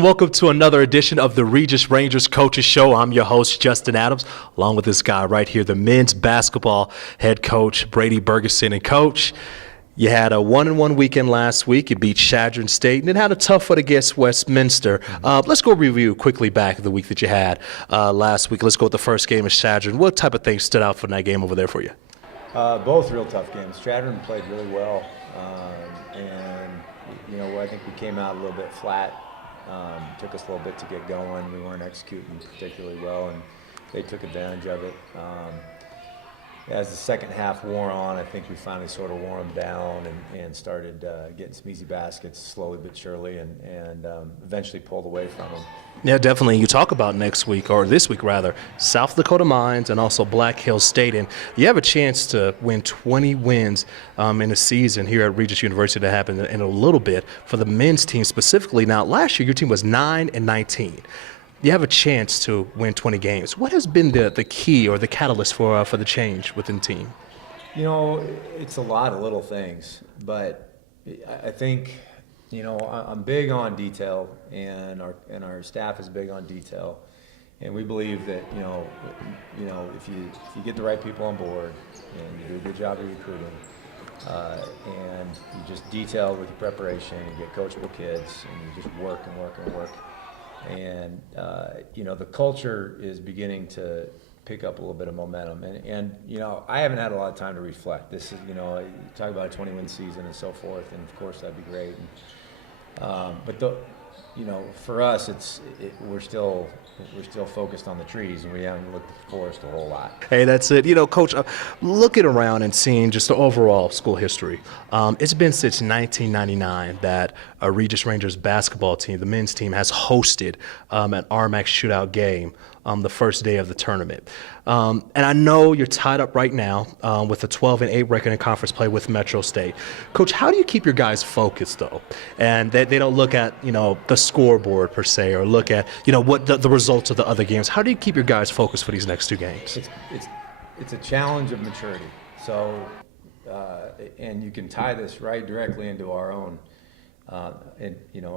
and welcome to another edition of the Regis Rangers Coaches Show. I'm your host, Justin Adams, along with this guy right here, the men's basketball head coach, Brady Bergeson. And Coach, you had a 1-1 weekend last week. You beat Chadron State and then had a tough one against Westminster. Let's go review quickly back the week that you had last week. Let's go with the first game of Chadron. What type of things stood out from that game over there for you? Both real tough games. Chadron played really well, and I think we came out a little bit flat. Took us a little bit to get going. We weren't executing particularly well, and they took advantage of it. As the second half wore on, I think we finally sort of wore them down and started getting some easy baskets slowly but surely, and eventually pulled away from them. Yeah, definitely. You talk about next week, or this week rather, South Dakota Mines and also Black Hills State, and you have a chance to win 20 wins in a season here at Regis University to happen in a little bit for the men's team specifically. Now, last year your team was 9-19. You have a chance to win 20 games. What has been the key or the catalyst for the change within the team? It's a lot of little things, but I think, I'm big on detail, and our staff is big on detail, and we believe that if you get the right people on board and you do a good job of recruiting, and you just detail with your preparation and get coachable kids, and you just work and work and work. And the culture is beginning to pick up a little bit of momentum, and I haven't had a lot of time to reflect. This is you talk about a 20-win season and so forth, and of course that'd be great. For us, we're still focused on the trees, and we haven't looked at the forest a whole lot. Hey, that's it. Coach, looking around and seeing just the overall school history, it's been since 1999 that a Regis Rangers basketball team, the men's team, has hosted an RMAC shootout game the first day of the tournament. And I know you're tied up right now with a 12-8 record in conference play with Metro State. Coach, how do you keep your guys focused, though, and that they don't look at the scoreboard per se, or look at what the results of the other games? How do you keep your guys focused for these next two games? It's a challenge of maturity. So, and you can tie this right directly into our own, our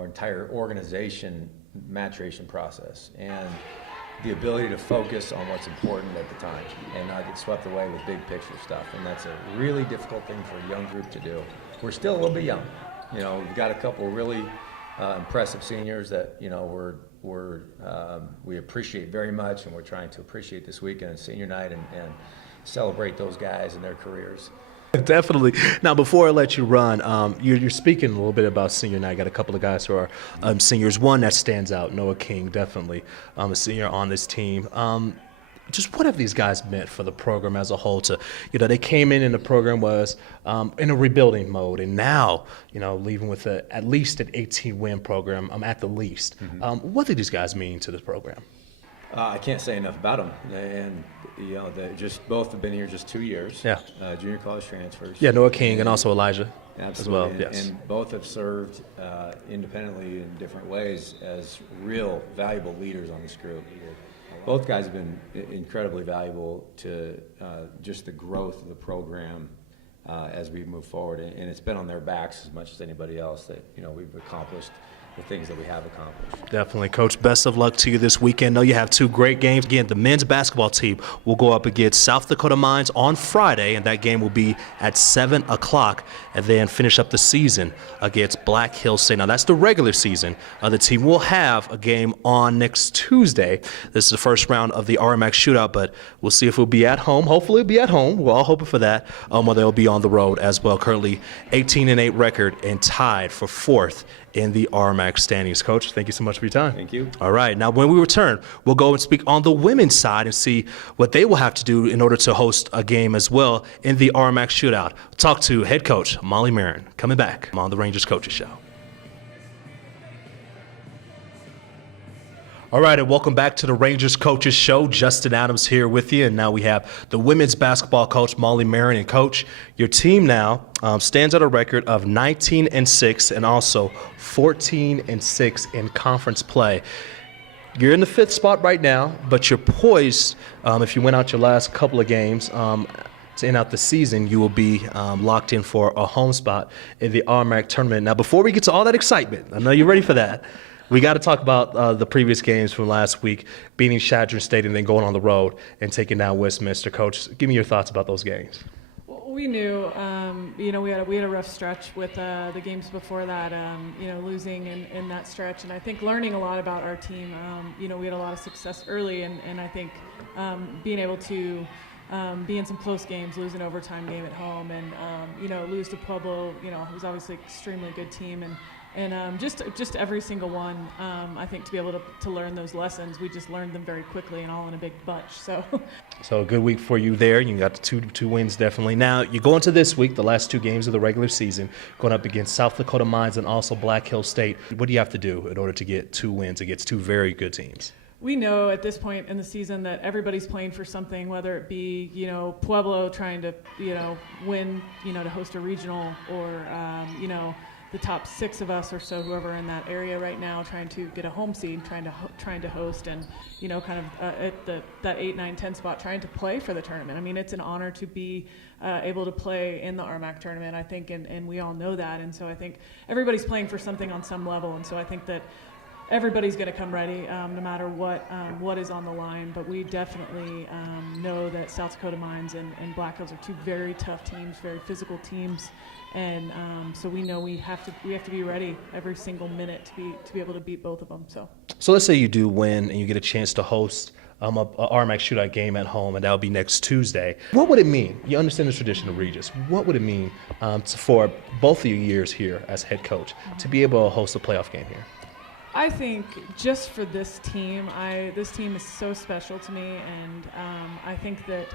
entire organization maturation process, and the ability to focus on what's important at the time and not get swept away with big picture stuff. And that's a really difficult thing for a young group to do. We're still a little bit young. We've got a couple really impressive seniors that we appreciate very much, and we're trying to appreciate this weekend, senior night, and celebrate those guys and their careers. Definitely. Now, before I let you run, you're speaking a little bit about senior night. I got a couple of guys who are seniors. One that stands out, Noah King, definitely a senior on this team. Just what have these guys meant for the program as a whole? They came in and the program was in a rebuilding mode, and now, leaving with at least an 18-win program at the least. Mm-hmm. What do these guys mean to this program? I can't say enough about them, and they just both have been here just 2 years. Yeah. Junior college transfers. Yeah, Noah King and also Elijah. Absolutely. As well. Yes. And both have served independently in different ways as real valuable leaders on this group. Both guys have been incredibly valuable to just the growth of the program as we move forward, and it's been on their backs as much as anybody else that we've accomplished the things that we have accomplished. Definitely. Coach, best of luck to you this weekend. I know you have two great games. Again, the men's basketball team will go up against South Dakota Mines on Friday, and that game will be at 7 o'clock, and then finish up the season against Black Hills State. Now, that's the regular season. The team will have a game on next Tuesday. This is the first round of the RMAC shootout, but we'll see if it'll be at home. Hopefully it'll be at home. We're all hoping for that, or they'll be on the road as well. Currently 18-8 record and tied for fourth in the RMAC standings. Coach, thank you so much for your time. Thank you. All right. Now, when we return, we'll go and speak on the women's side and see what they will have to do in order to host a game as well in the RMAC shootout. Talk to head coach Molly Marin coming back on the Rangers Coaches Show. All right, and welcome back to the Rangers Coaches Show. Justin Adams here with you, and now we have the women's basketball coach, Molly Marin. And Coach, your team now stands at a record of 19-6 and also 14-6 in conference play. You're in the 5th spot right now, but you're poised, if you win out your last couple of games, to end out the season, you will be locked in for a home spot in the RMAC tournament. Now, before we get to all that excitement, I know you're ready for that. We got to talk about the previous games from last week, beating Shadron State and then going on the road and taking down Westminster. Coach, give me your thoughts about those games. We knew, we had a rough stretch with the games before that, losing in that stretch, and I think learning a lot about our team. We had a lot of success early, and I think being able to be in some close games, lose an overtime game at home, and lose to Pueblo, it was obviously an extremely good team, and just every single one, I think to be able to learn those lessons, we just learned them very quickly and all in a big bunch. So a good week for you there. You got the two wins definitely. Now you go into this week, the last two games of the regular season, going up against South Dakota Mines and also Black Hill State. What do you have to do in order to get 2 wins against 2 very good teams? We know at this point in the season that everybody's playing for something, whether it be, Pueblo trying to, win, to host a regional, or, the top 6 of us or so, whoever in that area right now, trying to get a home seed, trying to host, and kind of at that 8, 9, 10 spot, trying to play for the tournament. I mean, it's an honor to be able to play in the RMAC tournament, I think, and we all know that. And so I think everybody's playing for something on some level, and so I think that everybody's going to come ready, no matter what is on the line. But we definitely know that South Dakota Mines and Black Hills are 2 very tough teams, very physical teams, and so we know we have to be ready every single minute to be able to beat both of them. So let's say you do win and you get a chance to host a RMAC shootout game at home, and that'll be next Tuesday. What would it mean? You understand the tradition of Regis. What would it mean for both of your years here as head coach to be able to host a playoff game here? I think just for this team is so special to me, and I think that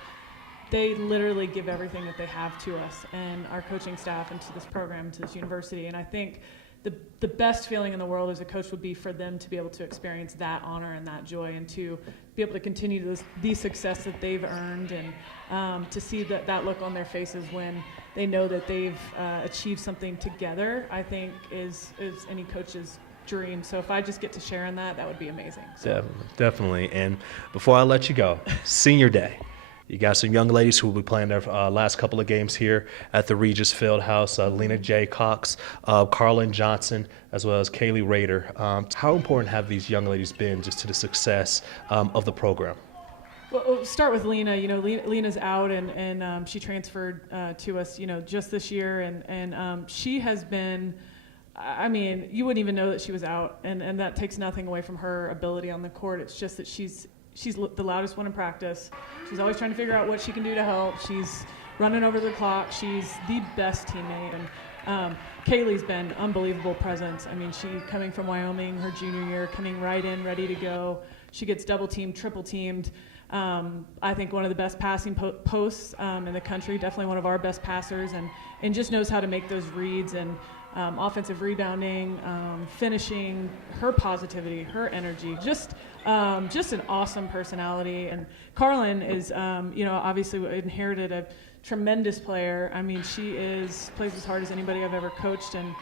they literally give everything that they have to us and our coaching staff and to this program, to this university. And I think the best feeling in the world as a coach would be for them to be able to experience that honor and that joy, and to be able to continue the success that they've earned, and to see that look on their faces when they know that they've achieved something together, I think is any coach's dream. So if I just get to share in that would be amazing. So. Definitely. And before I let you go, senior day. You got some young ladies who will be playing their last couple of games here at the Regis Fieldhouse. Lena J. Cox, Carlin Johnson, as well as Kaylee Rader. How important have these young ladies been just to the success of the program? Well, we'll start with Lena. Lena's out, and she transferred to us, just this year, and she has been. I mean, you wouldn't even know that she was out, and that takes nothing away from her ability on the court. It's just that she's the loudest one in practice. She's always trying to figure out what she can do to help. She's running over the clock. She's the best teammate. And Kaylee's been unbelievable presence. I mean, she coming from Wyoming her junior year, coming right in, ready to go. She gets double teamed, triple teamed. I think one of the best passing posts in the country, definitely one of our best passers, and just knows how to make those reads, and offensive rebounding, finishing, her positivity, her energy, just an awesome personality. And Carlin is, obviously inherited a tremendous player. I mean, she plays as hard as anybody I've ever coached, and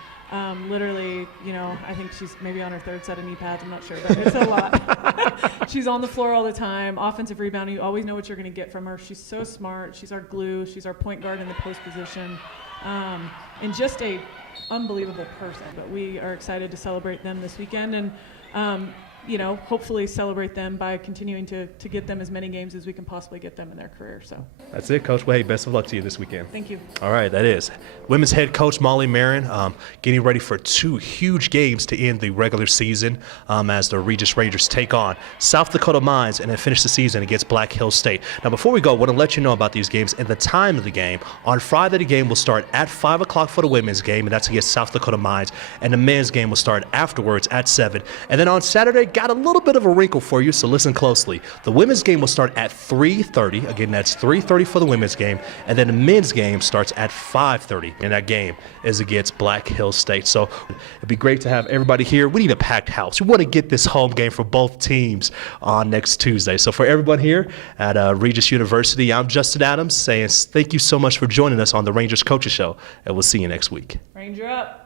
literally, I think she's maybe on her 3rd set of knee pads. I'm not sure, but it's a lot. She's on the floor all the time. Offensive rebounding, you always know what you're going to get from her. She's so smart. She's our glue. She's our point guard in the post position, and just a unbelievable person. But we are excited to celebrate them this weekend, and hopefully celebrate them by continuing to get them as many games as we can possibly get them in their career. So that's it, Coach. Well, hey, best of luck to you this weekend. Thank you. All right, that is women's head coach Molly Marin getting ready for 2 huge games to end the regular season as the Regis Rangers take on South Dakota Mines and then finish the season against Black Hill State. Now, before we go, I want to let you know about these games and the time of the game. On Friday, the game will start at 5 o'clock for the women's game, and that's against South Dakota Mines, and the men's game will start afterwards at 7. And then on Saturday, got a little bit of a wrinkle for you, so listen closely. The women's game will start at 3:30. Again, that's 3:30 for the women's game, and then the men's game starts at 5:30, and that game is against Black Hill State. So it'd be great to have everybody here. We need a packed house. We want to get this home game for both teams on next Tuesday. So for everyone here at Regis University, I'm Justin Adams saying thank you so much for joining us on the Rangers Coaches Show, and we'll see you next week. Ranger up.